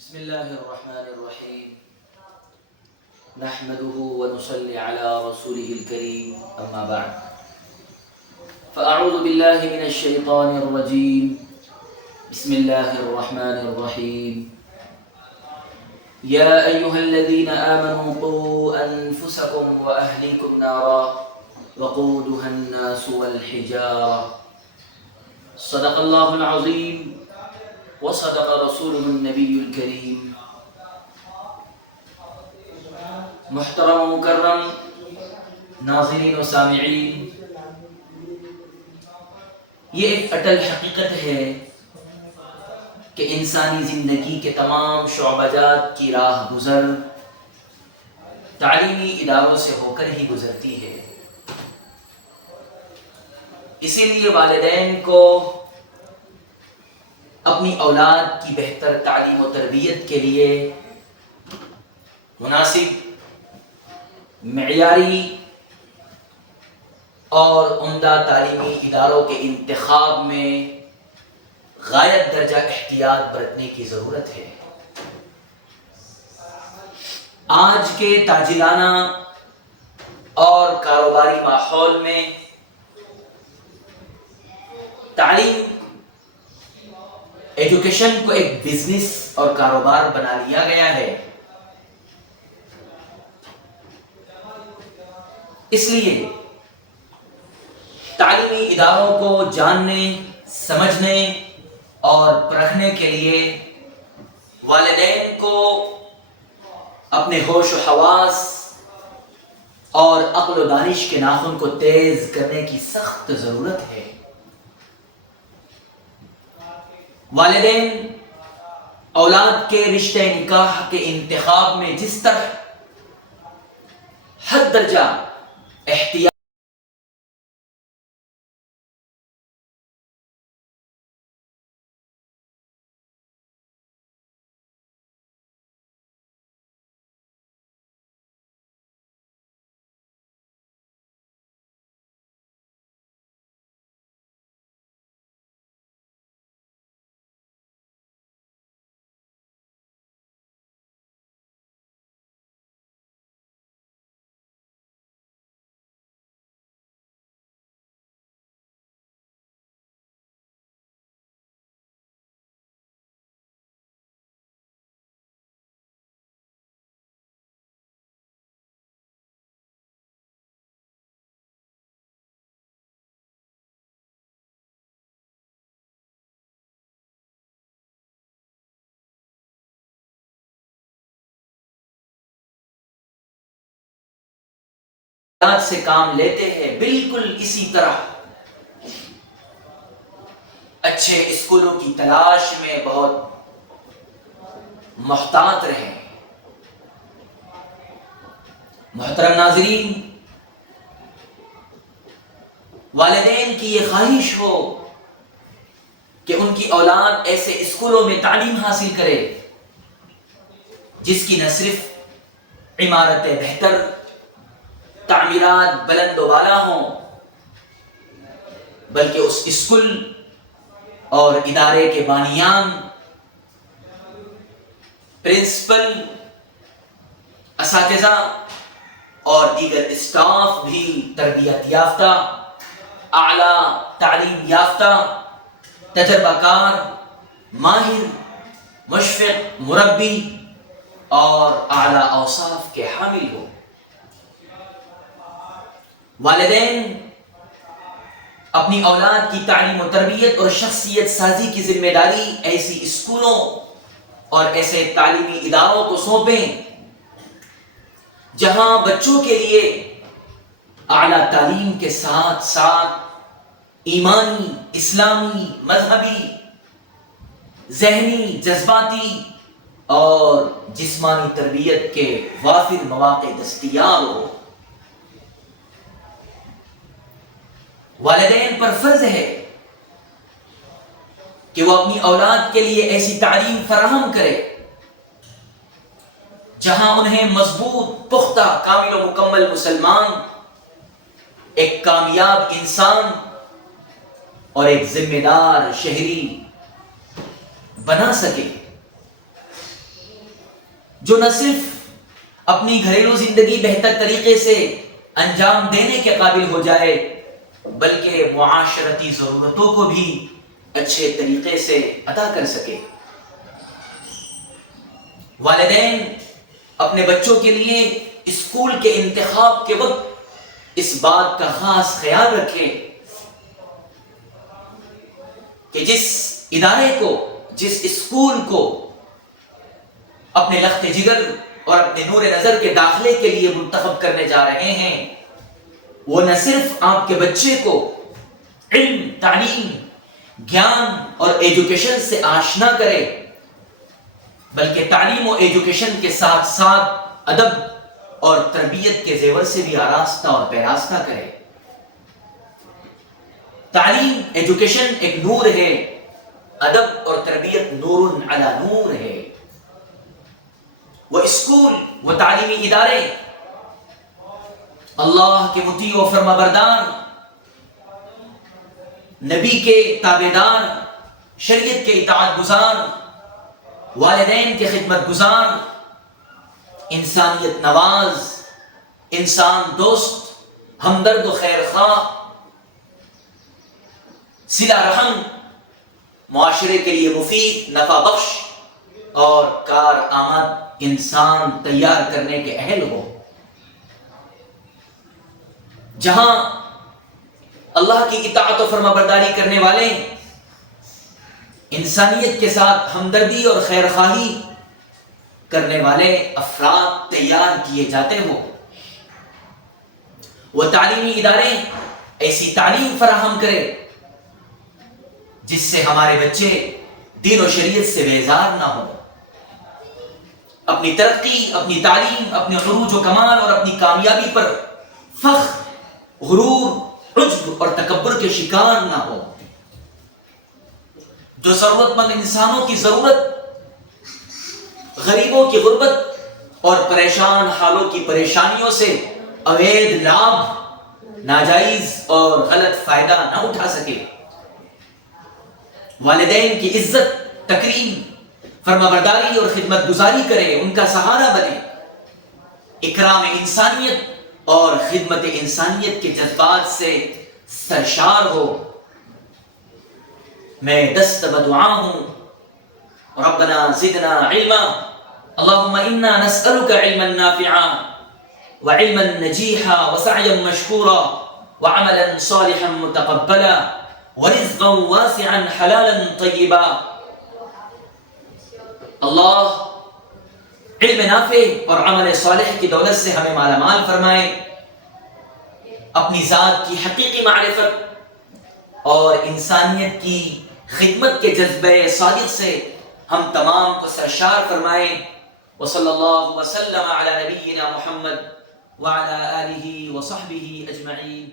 بسم الله الرحمن الرحيم نحمده ونصلي على رسوله الكريم أما بعد فأعوذ بالله من الشيطان الرجيم بسم الله الرحمن الرحيم يا أيها الذين آمنوا قوا أنفسكم وأهليكم نارا وقودها الناس والحجارة صدق الله العظيم وصدق رسوله النبی الکریم۔ محترم و مکرم ناظرین و سامعین، یہ ایک اٹل حقیقت ہے کہ انسانی زندگی کے تمام شعبہ جات کی راہ گزر تعلیمی اداروں سے ہو کر ہی گزرتی ہے۔ اسی لیے والدین کو اپنی اولاد کی بہتر تعلیم و تربیت کے لیے مناسب، معیاری اور عمدہ تعلیمی اداروں کے انتخاب میں غایت درجہ احتیاط برتنے کی ضرورت ہے۔ آج کے تاجرانہ اور کاروباری ماحول میں تعلیم، ایجوکیشن کو ایک بزنس اور کاروبار بنا لیا گیا ہے۔ اس لیے تعلیمی اداروں کو جاننے، سمجھنے اور پرکھنے کے لیے والدین کو اپنے ہوش و حواس اور عقل و دانش کے ناخن کو تیز کرنے کی سخت ضرورت ہے۔ والدین اولاد کے رشتہ نکاح کے انتخاب میں جس طرح حد درجہ احتیاط سے کام لیتے ہیں، بالکل اسی طرح اچھے اسکولوں کی تلاش میں بہت محتاط رہیں۔ محترم ناظرین، والدین کی یہ خواہش ہو کہ ان کی اولاد ایسے اسکولوں میں تعلیم حاصل کرے جس کی نہ صرف عمارتیں بہتر، تعمیرات بلند و بالا ہوں، بلکہ اس اسکول اور ادارے کے بانیان، پرنسپل، اساتذہ اور دیگر اسٹاف بھی تربیت یافتہ، اعلیٰ تعلیم یافتہ، تجربہ کار، ماہر، مشفق، مربی اور اعلیٰ اوصاف کے حامل ہو۔ والدین اپنی اولاد کی تعلیم و تربیت اور شخصیت سازی کی ذمہ داری ایسی اسکولوں اور ایسے تعلیمی اداروں کو سونپیں جہاں بچوں کے لیے اعلیٰ تعلیم کے ساتھ ساتھ ایمانی، اسلامی، مذہبی، ذہنی، جذباتی اور جسمانی تربیت کے وافر مواقع دستیاب ہو۔ والدین پر فرض ہے کہ وہ اپنی اولاد کے لیے ایسی تعلیم فراہم کرے جہاں انہیں مضبوط، پختہ، کامل و مکمل مسلمان، ایک کامیاب انسان اور ایک ذمہ دار شہری بنا سکے۔ جو نہ صرف اپنی گھریلو زندگی بہتر طریقے سے انجام دینے کے قابل ہو جائے بلکہ معاشرتی ضرورتوں کو بھی اچھے طریقے سے ادا کر سکے۔ والدین اپنے بچوں کے لیے اسکول کے انتخاب کے وقت اس بات کا خاص خیال رکھیں کہ جس ادارے کو، جس اسکول کو اپنے لخت جگر اور اپنے نور نظر کے داخلے کے لیے منتخب کرنے جا رہے ہیں، وہ نہ صرف آپ کے بچے کو علم، تعلیم، گیان اور ایجوکیشن سے آشنا کرے بلکہ تعلیم و ایجوکیشن کے ساتھ ساتھ ادب اور تربیت کے زیور سے بھی آراستہ اور پیراستہ کرے۔ تعلیم، ایجوکیشن ایک نور ہے، ادب اور تربیت نور علی نور ہے۔ وہ اسکول، وہ تعلیمی ادارے اللہ کے مطیع و فرما بردار، نبی کے تابعدار، شریعت کے اطاعت گزار، والدین کے خدمت گزار، انسانیت نواز، انسان دوست، ہمدرد و خیر خواہ، صلہ رحم، معاشرے کے لیے مفید، نفع بخش اور کارآمد انسان تیار کرنے کے اہل ہو۔ جہاں اللہ کی اطاعت و فرما برداری کرنے والے انسانیت کے ساتھ ہمدردی اور خیر خواہی کرنے والے افراد تیار کیے جاتے ہوں، وہ تعلیمی ادارے ایسی تعلیم فراہم کرے جس سے ہمارے بچے دین و شریعت سے بیزار نہ ہوں، اپنی ترقی، اپنی تعلیم، اپنے عروج و کمال اور اپنی کامیابی پر فخر، غرور، عجب اور تکبر کے شکار نہ ہو۔ جو ضرورت مند انسانوں کی ضرورت، غریبوں کی غربت اور پریشان حالوں کی پریشانیوں سے اوید لابھ، ناجائز اور غلط فائدہ نہ اٹھا سکے، والدین کی عزت، تکریم، فرمانبرداری اور خدمت گزاری کرے، ان کا سہارا بنے، اکرام انسانیت اور خدمت انسانیت کے جذبات سے سرشار ہو۔ میں دست بدعا ہوں، ربنا زدنا علما، اللہم انا نسألک علما نافعا وعلما نجیحا وسعیا مشکورا وعملا صالحا متقبلا ورزقا واسعا حلالا طیبا۔ اللہ علم نافع اور عمل صالح کی دولت سے ہمیں مالا مال فرمائے، اپنی ذات کی حقیقی معرفت اور انسانیت کی خدمت کے جذبہ صادق سے ہم تمام کو سرشار فرمائے۔ وصلی اللہ وسلم علی نبینا محمد وعلی آلہ وصحبہ اجمعین۔